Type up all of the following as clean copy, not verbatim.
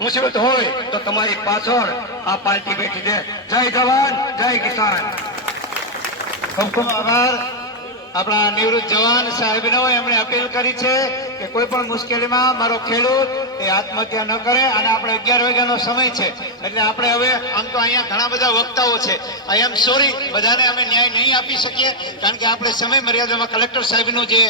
મુસીબત હોય તો તમારી પાછળ આ પાર્ટી બેઠી છે. જય જવાન, જય કિસાન. ખૂબ ખૂબ આભાર. આપણા નિવૃત્ત જવાન સાહેબને એમણે અપીલ કરી છે કે કોઈ પણ મુશ્કેલીમાં મારો ખેડૂત એ આત્મહત્યા ન કરે. અને આપણે 11 વાગ્યાનો સમય છે એટલે આપણે હવે આમ તો અહીંયા ઘણા બધા વક્તાઓ છે. આઈ એમ સોરી, બધાને અમે ન્યાય નહીં આપી શકીએ કારણ કે આપણે સમય મર્યાદામાં કલેક્ટર સાહેબનો જે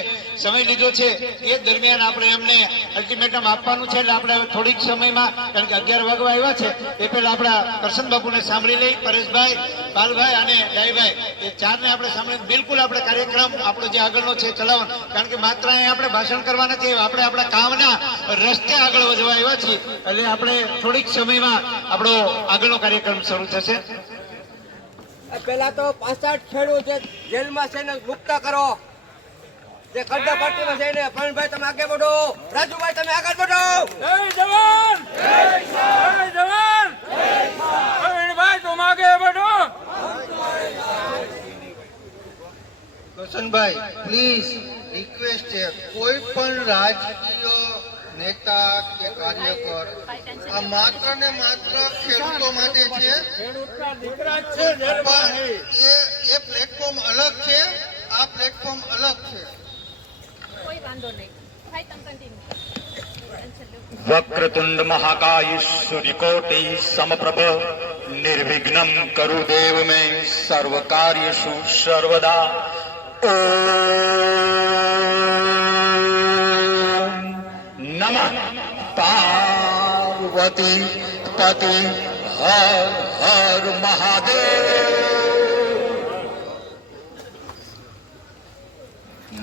સમય લીધો છે એ દરમિયાન આપણે એમને અલ્ટિમેટમ આપવાનું છે. એટલે આપણે થોડીક સમયમાં, કારણ કે 11 વાગવા આવ્યા છે એ પહેલા આપણા કરશન બાપુને સાંભળી લઈ, પરેશભાઈ, બાલભાઈ અને ડાયભાઈ, એ ચારને આપણે સાંભળી બિલકુલ આપણે કાર્યક્રમ આપણો જે આગળનો છે ચલાવવાનો. કારણ કે માત્ર અહીં આપણે ભાષણ કરવા નથી, આપણે આપણા કામના રસ્તે આગળ વધવા આવ્યા છીએ. એટલે આપણે થોડીક સમયમાં આપણો આગળનો કાર્યક્રમ શરૂ થશે. પેલા તો 65 ખેડૂત જેલમાં છે ને મુક્ત કરો. જે ખડ્ડા પાર્ટીમાં છે ને પરણભાઈ તમે આગળ વધો, રાજુભાઈ તમે આગળ વધો. જય જવાન, જય જવાન, પરણભાઈ તમે આગળ વધો. કરશનભાઈ પ્લીઝ રિક્વેસ્ટ છે, કોઈ પણ રાજકીય નેતા કે કાર્યકર આ માત્ર ને માત્ર ખેડૂતો માટે છે. પણ એ પ્લેટફોર્મ અલગ છે, આ પ્લેટફોર્મ અલગ છે. કોઈ વાંધો નહીં. ભાઈ તમે કન્ટિન્યુ. વક્રતુંડ મહાકાય સૂર્યકોટિ સમપ્રભ નિર્વિઘ્નમ કરુ દેવ મે સર્વ કાર્યેષુ સર્વદા. ઓમ નમઃ પાર્વતી પતિ હર હર મહાદેવ.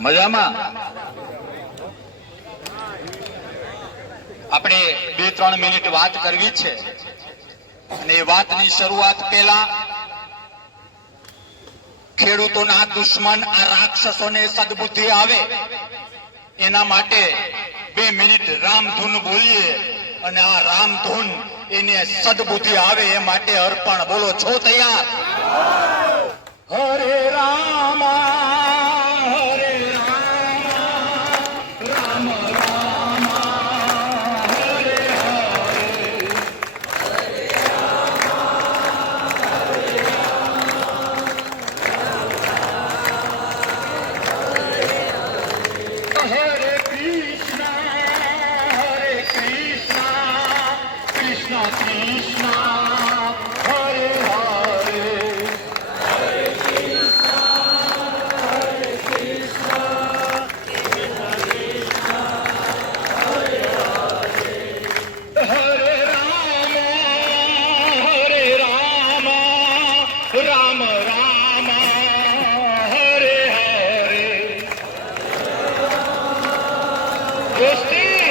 મજામાં? આપણે 2-3 મિનિટ વાત કરવી છે અને એ વાતની શરૂઆત પહેલા ખેડૂતોના દુશ્મન આ રાક્ષસોને સદબુદ્ધિ આવે એના માટે 2 મિનિટ રામધૂન બોલીએ અને આ રામધૂન એને સદબુદ્ધિ આવે એ માટે અર્પણ. બોલો, છો તૈયાર? હરે રામા હરે રામા રામ રામા હરે હરે કૃષ્ણ કૃષ્ણ કૃષ્ણ હરે હરે. હરે રામ રામ રામ હરે હરે. દોસ્તી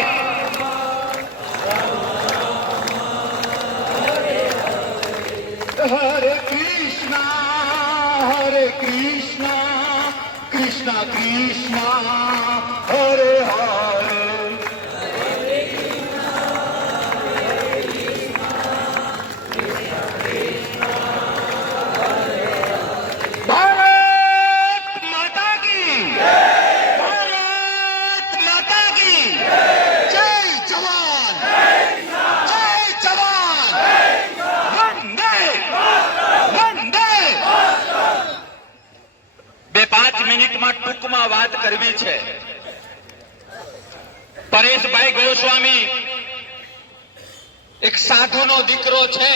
હરે કૃષ્ણ કૃષ્ણ કૃષ્ણ હરે હરે. ભારત માતા કી ભારત માતા કી જય જવાન, જય જવાન, વંદે વંદે. 2-5 મિનિટમાં ટૂંકમાં વાત કરવી છે. પરેશભાઈ ગોસ્વામી એક સાધુનો દીકરો છે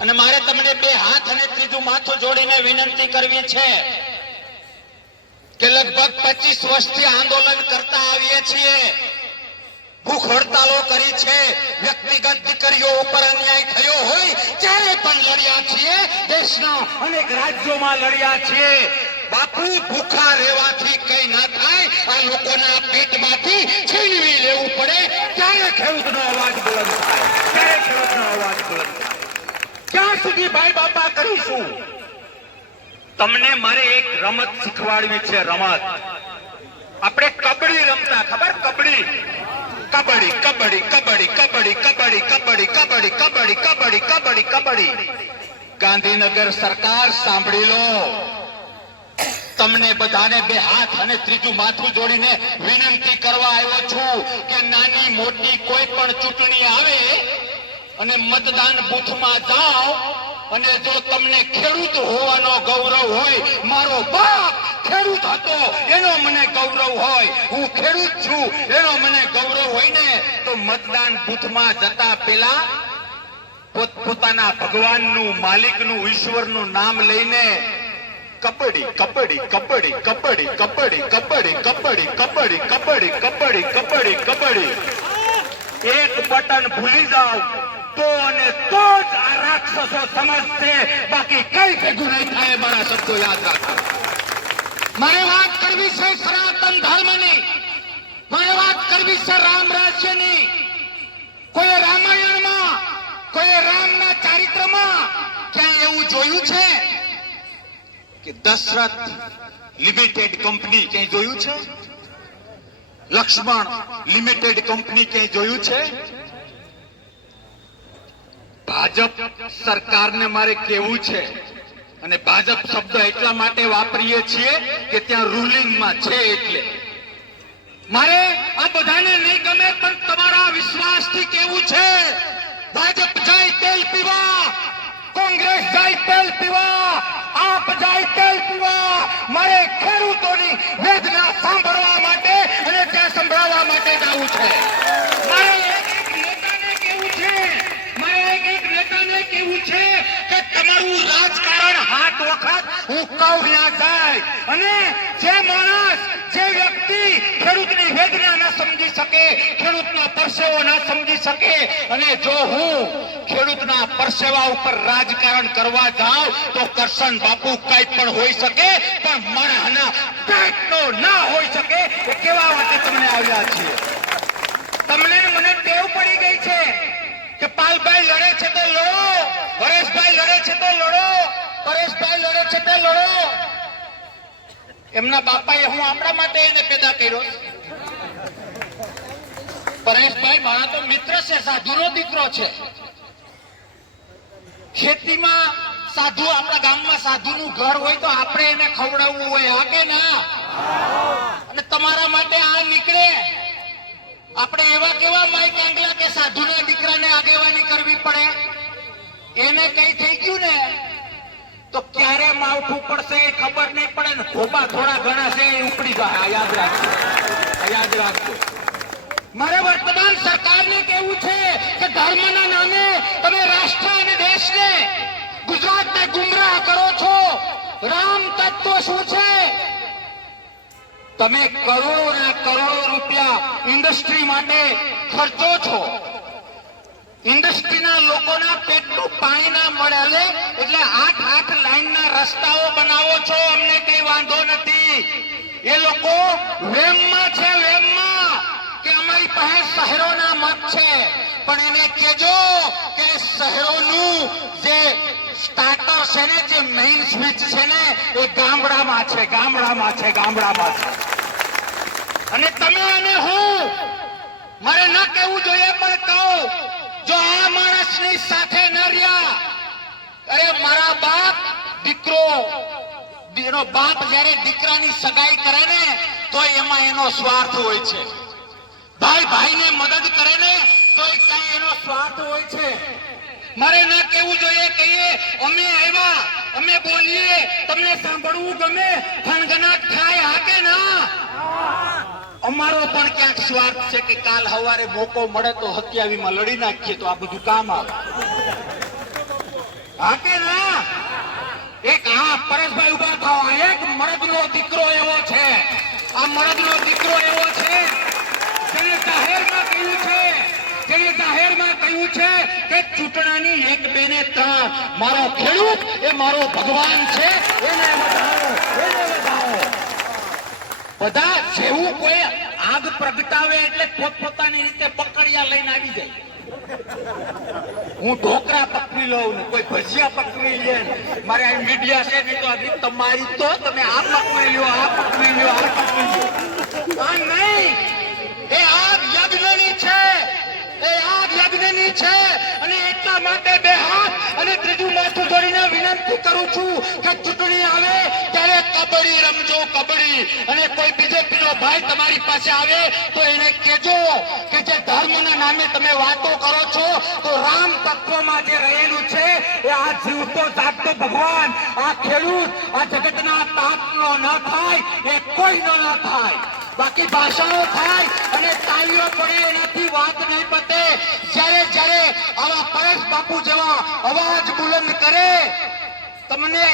અને મારે તમને 2 હાથ અને ત્રીજું માથું જોડીને વિનંતી કરવી છે કે લગભગ 25 વર્ષથી આંદોલન કરતા આવીએ છીએ, ભૂખ હડતાલો કરી છે, વ્યક્તિગત દીકરીઓ ઉપર અન્યાય થયો હોય ત્યારે પણ લડ્યા છીએ, દેશના અનેક રાજ્યોમાં લડ્યા છીએ. બાપુ, ભૂખા રહેવાથી કઈ ના થાય, આ લોકોના પેટમાંથી છીનવી લેવું પડે ત્યારે ખેડૂતનો અવાજ બુલંદ થાય, ત્યારે ખેડૂતનો અવાજ બુલંદ થાય. ક્યાં સુધી ભાઈ બાપા કરીશું? તમને મારે એક રમત શીખવાડવી છે. રમત આપણે કબડ્ડી રમતા, ખબર? કબડ્ડી કબડ્ડી કબડ્ડી કબડ્ડી કબડ્ડી કબડ્ડી કબડ્ડી કબડ્ડી કબડ્ડી કબડ્ડી કબડ્ડી કબડ્ડી. ગાંધીનગર સરકાર સાંભળી લો, તમને બધાને બે હાથ અને ત્રીજું માથું જોડીને વિનંતી કરવા આવ્યો છું કે નાની મોટી કોઈ પણ ચૂંટણી આવે અને મતદાન બૂથમાં જાઓ અને જો તમને ખેડૂત હોવાનો ગૌરવ હોય, મારો બાપ ખેડૂત હતો એનો મને ગૌરવ હોય, હું ખેડૂત છું એનો મને ગૌરવ હોય ને, તો મતદાન બૂથમાં જતા પહેલા પોતાના ભગવાનનું, માલિકનું, ઈશ્વરનું નામ લઈને કબડ્ડી કબડ્ડી કબડ્ડી કબડ્ડી કબડ્ડી કબડ્ડી કબડ્ડી કબડ્ડી કબડ્ડી કબડ્ડી કબડ્ડી કબડ્ડી એક બટન ભૂલી જાઓ તો અને તો જ આ રાક્ષસો સમજશે, બાકી કઈ ભેગું નહીં થાય. મારા શબ્દો યાદ રાખો. મારે વાત કરવી છે સનાતન ધર્મની, મારે વાત કરવી છે રામ રાજ્યની. કોઈ રામાયણમાં, કોઈ રામના ચારિત્રમાં ક્યાં એવું જોયું છે કે દશરથ લિમિટેડ કંપની ક્યાંય જોયું છે? લક્ષ્મણ લિમિટેડ કંપની ક્યાંય જોયું છે? ભાજપ સરકારને મારે કહેવું છે, અને ભાજપ શબ્દ એટલા માટે વાપરીએ છીએ કે ત્યાં રૂલિંગમાં છે એટલે. મારે આ બધાને નહીં ગમે પણ તમારા વિશ્વાસથી કહેવું છે, ભાજપ જાય તેલ પીવા, કોંગ્રેસ જાય તેલ પીવા, આપ જાય તેલ પીવા. મારે ખેડૂતોની વેદના સાંભળવા માટે અને ત્યાં સંભળાવવા માટે જવું છે. મારે એક નેતાને કહેવું છે, મારે એક નેતાને કહેવું છે કે તમારું રાજકારણ હાથ વખત હું કહું ત્યાં જાય, અને જે માણસ, જે વ્યક્તિ ખેડૂતની વેદના ન સમજી શકે, ખેડૂતનો પરસેવો ન સમજી શકે, અને જો હું ખેડૂતના પરસેવા ઉપર રાજકારણ કરવા જાઉં તો કરશન બાપુ કઈ પણ હોઈ શકે, પણ માણસના પેટનો ના હોઈ શકે. એ કેવા માટે તમને આવ્યા છીએ? તમને મને ટેવ પડી ગઈ છે કે પાલભાઈ લડે છે તો લડો, હરેશભાઈ લડે છે તો લડો, પરેશભાઈ લડે છે તો લડો. એમના બાપાએ હું આપણા માટે એને પેદા કર્યો. પરેશભાઈ મારા તો મિત્ર છે, સાધુનો દીકરો છે. ખેતીમાં સાધુ, આપણા ગામમાં સાધુનું ઘર હોય તો આપણે એને ખવડાવવું હોય, હા કે ના? અને તમારા માટે આ નીકળે. આપણે એવા કેવા માઈક આંગલા કે સાધુના દીકરાને આગેવાની કરવી પડે? એને કઈ થઈ ગયું ને તો ક્યારે માવઠું પડશે એ ખબર નહીં પડે ને, ખોબા થોડા ઘણા છે એ ઉપડી જાય. યાદ રાખજો, યાદ રાખજો. મારે વર્તમાન સરકારને કહેવું છે કે ધર્મના નામે તમે રાષ્ટ્ર અને દેશને, ગુજરાતને ગુમરાહ કરો છો. રામ તત્વ શું છે? તમે કરોડોના કરોડો રૂપિયા ઇન્ડસ્ટ્રી માટે ખર્ચો છો. ઇન્ડસ્ટ્રીના લોકોના પેટનું પાણી ના મળે એટલે 8 લાઈનના રસ્તાઓ બનાવો છો. અમને કઈ વાંધો નથી. એ લોકો વેમમાં છે, વેમમાં કે અમારી પાસે શહેરોના મત છે, પણ એને કહેજો કે શહેરોનું જે સ્ટાર્ટર છે ને, જે મેઇન સ્વિચ છે ને, એ ગામડામાં છે, ગામડામાં છે, ગામડામાં છે. અને તમે અને હું, મારે ન કહેવું જોઈએ પણ કહું, જો આ માણસની સાથે ન રહ્યા, અરે મારા બાપ દીકરો, એનો બાપ જયારે દીકરાની સગાઈ કરે ને તો એમાં એનો સ્વાર્થ હોય છે. ભાઈ ભાઈને મદદ કરે ને તો કઈ એનો સ્વાર્થ હોય છે. મારે ના કહેવું જોઈએ, કહીએ અમે આવ્યા, અમે બોલીએ, તમને સાંભળવું ગમે, ખણગનાટ થાય, હા કે ના? અમારો પણ ક્યાંક સ્વાર્થ છે કે કાલ સવારે મોકો મળે તો 27માં લડી નાખીએ તો આ બધું કામ આવે, હા કે ના? એક હા પરેશભાઈ ઉભા થાવ. એક મળદનો દીકરો એવો છે, આ મળદનો દીકરો એવો છે જેને જાહેરમાં કહ્યું છે, જેને જાહેરમાં કહ્યું છે કે ચૂંટણાની 1, 2 ને 3 મારો ખેડૂત એ મારો ભગવાન છે, એને વધાવો, એને વધાવો. બધા જેવું કોઈ આગ પ્રગટાવે એટલે પોતપોતાની રીતે પકડિયા લઈને આવી જાય. હું ઢોકરા પકવી લઉં ને કોઈ ભજીયા પકવી લે ને, મારે આ મીડિયા છે નહીં તો આ તમારી તો તમે આ પકવી લ્યો, આ પકવી લ્યો, આ પકવી લ્યો. આ નહીં, એ આગ યજ્ઞની છે, એ આગ યજ્ઞની છે. અને એટલા માટે બે હાથ અને ત્રીજું માથું જોડીને વિનંતી કરું છું કે ચૂંટણી આવે ત્યારે કબડ્ડી રમજો, કબડ્ડી. અને કોઈ બીજેપીનો ભાઈ તમારી પાસે આવે તો એને કહેજો કે જે ધર્મના નામે તમે વાતો કરો છો તો રામ તત્વમાં જે રહેલું છે એ આ જીવતો જાગતો ભગવાન, આ ખેડૂત, આ જગતના તાતનો ન થાય, એ કોઈનો ન થાય. બાકી ભાષણો થાય અને તાળીઓ પડે એનાથી વાત નહીં પતે. જ્યારે જ્યારે આવા પરેશ બાપુ જેવા અવાજ બુલંદ કરે તમને,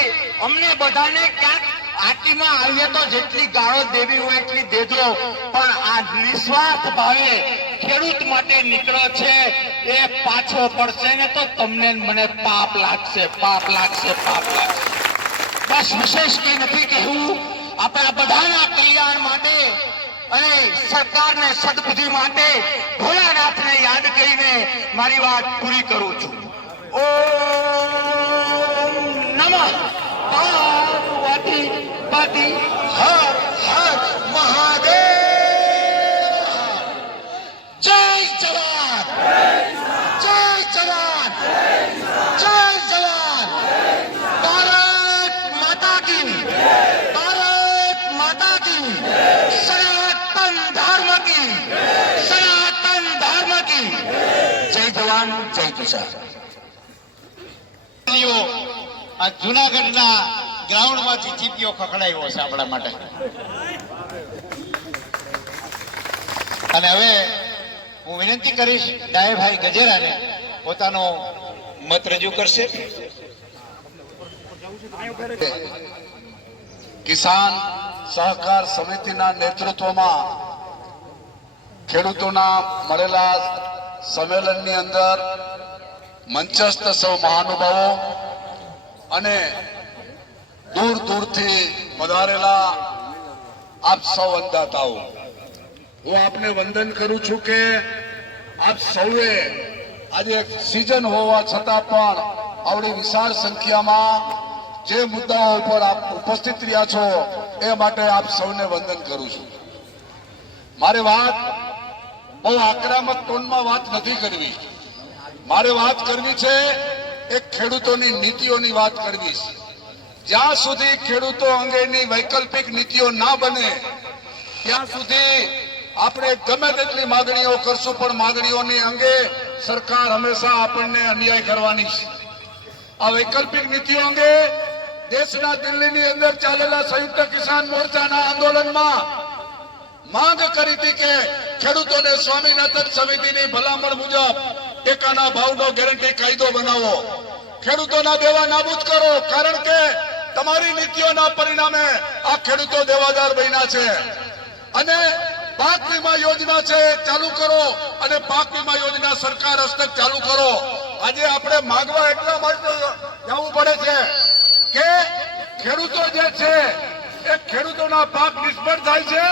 અમને બધાને ક્યાંક આટીમાં આવીએ તો જેટલી ગાળો દેવી હોય એટલી દેજો, પણ આ નિસ્વાર્થ ભાવે ખેડૂત માટે નીકળ્યો છે એ પાછો પડશે ને તો તમને મને પાપ લાગશે, પાપ લાગશે, પાપ લાગશે. બસ વિશેષ કઈ નથી કહેવું. આપણા બધાના કલ્યાણ માટે અને સરકારને સદબુદ્ધિ માટે ભોળાનાથને યાદ કરીને મારી વાત પૂરી કરું છું. ઓમ નમઃ પાર્વતી પતિ હર હર મહાદેવ. જય જવાન, જય જવાન, જય જવાન. ભારત માતા કી, ભારત માતા કી. સનાતન ધર્મ કી, સનાતન ધર્મ કી. જય જવાન, જય કિસાન. આ જુનાગઢના ગ્રાઉન્ડમાંથી ચીપિયો ખખડાયો છે આપણા માટે. અને હવે હું વિનંતી કરીશ ડાયભાઈ ગજેરાને પોતાનો મત રજૂ કરશે. કિસાન સહકાર સમિતિના નેતૃત્વમાં ખેડૂતોના મળેલા સંમેલનની અંદર મંચસ્થ સૌ મહાનુભાવો અને દૂર દૂરથી પધારેલા આપ સૌ વંદાતાઓ, હું આપને વંદન કરું છું કે આપ સૌએ આજે સિઝન હોવા છતાં પણ આવડી વિશાળ સંખ્યામાં જે મુદ્દાઓ ઉપર આપ ઉપસ્થિત રહ્યા છો એ માટે આપ સૌને વંદન કરું છું. મારે વાત બહુ આક્રમક ટોનમાં વાત નથી કરવી. મારે વાત કરવી છે એક ખેડૂતોની નીતિઓની વાત કરવી છે. જ્યાં સુધી ખેડૂતો અંગેની વૈકલ્પિક નીતિઓ ના બને ત્યાં સુધી આપણે ગમે તેટલી માગણીઓ કરશું પણ માગણીઓની અંગે સરકાર હંમેશા આપણને અન્યાય કરવાની છે. આ વૈકલ્પિક નીતિઓ અંગે દેશના દિલ્હીની અંદર ચાલેલા સંયુક્ત કિસાન મોરચાના આંદોલનમાં માંગ કરી હતી કે ખેડૂતોને સ્વામિનાથન સમિતિની ભલામણ મુજબ ટેકાના ભાવનો ગેરંટી કાયદો બનાવો, ખેડૂતોના દેવા નાબૂદ કરો, કારણ કે તમારી નીતિઓના પરિણામે આ ખેડૂતો દેવાદાર બન્યા છે. અને પાક વીમા યોજના છે ચાલુ કરો અને પાક વીમા યોજના સરકાર હસ્તક ચાલુ કરો. આજે આપણે માંગવા એટલા માટે જવું પડે છે કે ખેડૂતો જે છે એ ખેડૂતોના પાક નિષ્ફળ થાય છે.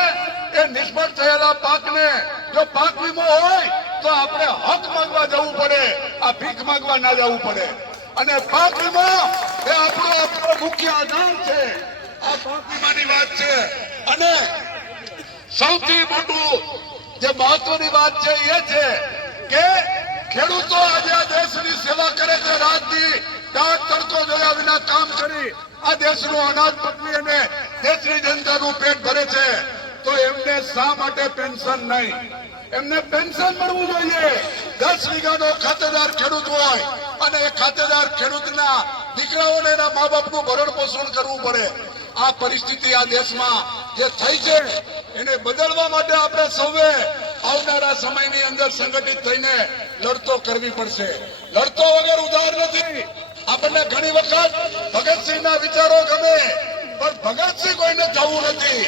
એ નિષ્ફળ થયેલા પાકને જો પાક વીમો હોય તો આપણે હક માંગવા જવું પડે, આ ભીખ માંગવા ના જવું પડે. અને પાક વીમો એ આપણો મુખ્ય આધાર છે. આ પાક વીમાની વાત છે. અને સૌથી મોટું જે મહત્વની વાત છે એ છે કે ખેડૂતો આજે આ દેશની સેવા કરે છે. રાતથી રાત તડકો જોયા વિના કામ કરી આ દેશનું અનાજ પકવી અને દેશની જનતાનું પેટ ભરે છે. તો એમને શા માટે પેન્શન નહીં? એમને પેન્શન મળવું જોઈએ. 10 વીઘાનો ખાતેદાર ખેડૂત હોય અને એ ખાતેદાર ખેડૂતના દીકરાઓને એના મા બાપનું ભરણ પોષણ કરવું પડે. આ પરિસ્થિતિ આ દેશમાં જે થઈ છે એને બદલવા માટે આપણે સૌએ આવનારા સમયની અંદર સંગઠિત થઈને લડતો કરવી પડશે. લડતો વગર ઉધાર નથી. આપણને ઘણી વખત ભગતસિંહના વિચારો ગમે પણ ભગતસિંહ કોઈને થવું નથી.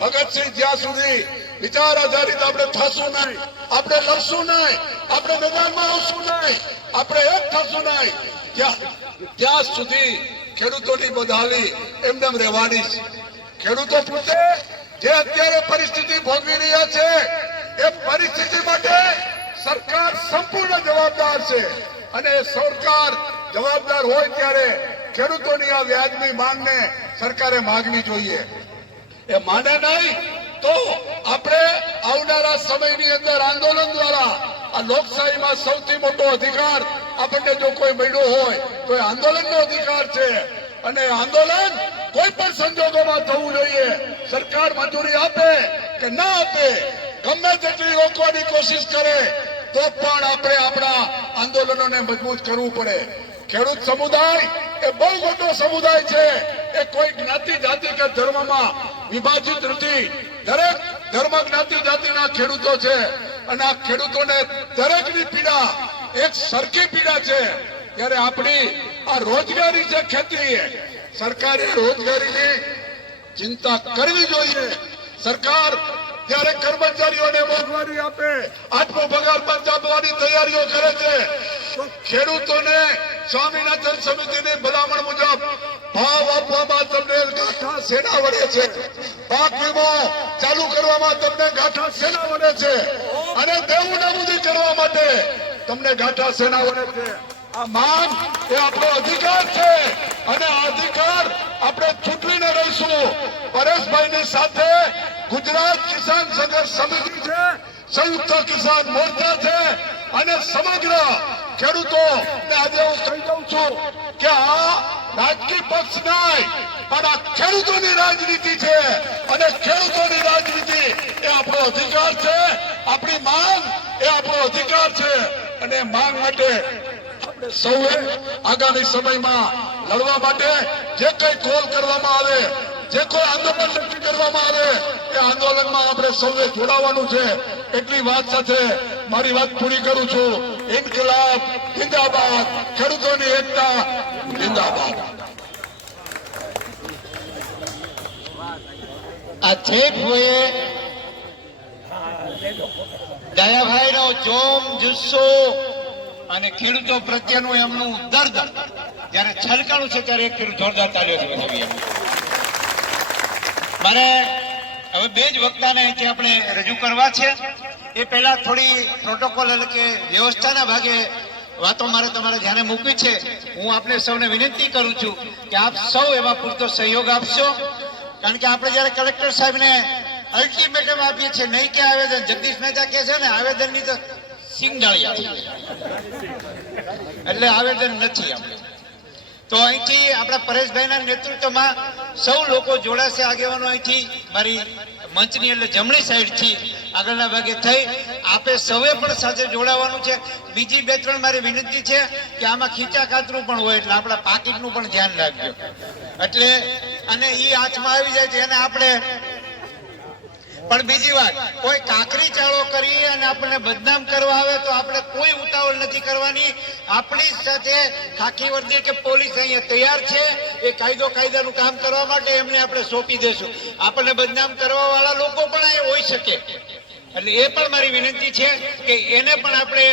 ભગતસિંહ જ્યાં સુધી વિચાર આધારિત આપણે થશું નહીં, આપણે લડશું નહીં, આપણે મેદાનમાં આવશું નહીં, આપણે એક થશું નહીં, ત્યાં સુધી ખેડૂતોની બદહાલી એમને રહેવાની છે. ખેડૂતો પોતે જે અત્યારે પરિસ્થિતિ ભોગવી રહ્યા છે એ પરિસ્થિતિ માટે સરકાર સંપૂર્ણ જવાબદાર છે. અને સરકાર જવાબદાર હોય ત્યારે ખેડૂતોની આ વ્યાજની માંગને સરકારે માગવી જોઈએ. એ માને નહીં તો આપણે આવનારા સમયની અંદર આંદોલન દ્વારા આ લોકશાહીમાં સૌથી મોટો અધિકાર આપણને જો કોઈ મળ્યો હોય તો એ આંદોલનનો અધિકાર છે. અને આંદોલન કોઈ પણ સંજોગોમાં થવું જોઈએ. સરકાર મંજૂરી આપે કે ના આપે, ગમે તેટલી રોકવાની કોશિશ કરે તો પણ આપણે આપણા આંદોલનોને મજબૂત કરવું પડે. ખેડૂત સમુદાય એ બહુ મોટો સમુદાય છે. એ કોઈ જ્ઞાતિ જાતિ કે ધર્મમાં વિભાજિત નથી. દરેક ધર્મ જ્ઞાતિ જાતિના ખેડૂતો છે અને આ ખેડૂતોને દરેકની પીડા એક સરખી પીડા છે. ત્યારે આપણી આ રોજગારી છે ખેતી, સરકારે રોજગારીની ચિંતા કરવી જોઈએ. સરકાર જ્યારે કર્મચારીઓને મોંઘવારી આપે, આઠમો પગાર પંચ આપવાની તૈયારીઓ કરે છે, તો ખેડૂતોને સ્વામિનાથન સમિતિની ભલામણ મુજબ ભાવ આપવામાં તમને ગાંઠા સેના વડે છે. પાક વીમો ચાલુ કરવામાં તમને ગાંઠા સેના વડે છે અને દેવું નાબૂદી કરવા માટે તમને ગાંઠા સેના વડે છે. આ માંગ એ આપણો અધિકાર છે અને આ અધિકાર આપણે ચૂંટવીને રહીશું. પરેશભાઈની સાથે ગુજરાત કિસાન સંઘર્ષ સમિતિ છે, સંયુક્ત કિસાન મોરચા છે અને સમગ્ર ખેડૂતો આજે હું કહી દઉં છું કે આ રાજકીય પક્ષ નહીં પણ આ ખેડૂતોની રાજનીતિ છે અને ખેડૂતોની રાજનીતિ એ આપણો અધિકાર છે. આપણી માંગ એ આપણો અધિકાર છે અને માંગ માટે આપણે સૌએ આગામી સમયમાં લડવા માટે જે કઈ કોલ કરવામાં આવે, જે કોઈ આંદોલન નક્કી કરવામાં આવે એ આંદોલનમાં આપણે સૌએ જોડાવાનું છે. એટલી વાત સાથે મારી વાત પૂરી કરું છું. ઇન્કલાબ જિંદાબાદ, ખેડૂતોની એકતા જિંદાબાદ. આ છેક હોય દયાભાઈનો જોમ જુસ્સો અને ખેડૂતો પ્રત્યેનું એમનું દર્દ જ્યારે છલકાણું છે ત્યારે એક ખેડૂત જોરદાર તાળીઓ છે. મારે હવે બે જ વક્તાને અહીંથી આપણે રજૂ કરવા છે. એ પહેલા થોડી પ્રોટોકોલ એટલે કે વ્યવસ્થાના ભાગે વાતો મારે તમારે ધ્યાને મૂકવી છે. હું આપને સૌને વિનંતી કરું છું કે આપ સૌ એમાં પૂરતો સહયોગ આપશો. કારણ કે આપણે જયારે કલેક્ટર સાહેબને અલ્ટિમેટમ આપીએ છીએ, નહીં કે આવેદન, જગદીશ મહેતા કહે છે ને આવેદનની તો સિંગડાળી એટલે આવેદન નથી આપણે. તો અહીંથી આપણા પરેશભાઈના નેતૃત્વમાં સૌ લોકો જોડાશે. આગેવાનો અહીંથી મારી મંચની એટલે જમણી સાઈડથી આગળના ભાગે થઈ આપે સૌએ પણ સાથે જોડાવાનું છે. બીજી બે ત્રણ મારી વિનંતી છે કે આમાં ખીચા કાતરું પણ હોય એટલે આપણા પાકીટનું પણ ધ્યાન રાખજો. એટલે અને ઈ હાથમાં આવી જાય છે એને આપણે પણ બીજી વાત, કોઈ કાકરી ચાળો કરી અને આપણને બદનામ કરવા આવે તો આપણે કોઈ ઉતાવળ નથી કરવાની. આપણી સાથે ખાકી વર્દી કે પોલીસ અહીંયા તૈયાર છે. એ કાયદાનું કામ કરવા માટે એમને આપણે સોંપી દેશું. આપણને બદનામ કરવા વાળા લોકો પણ અહીંયા હોઈ શકે એટલે એ પણ મારી વિનંતી છે કે એને પણ આપણે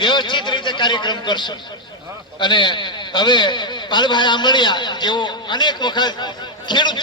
વ્યવસ્થિત રીતે કાર્યક્રમ કરશું. અને હવે પાલભાઈ આંબળિયા જેઓ અનેક વખત ખેડૂત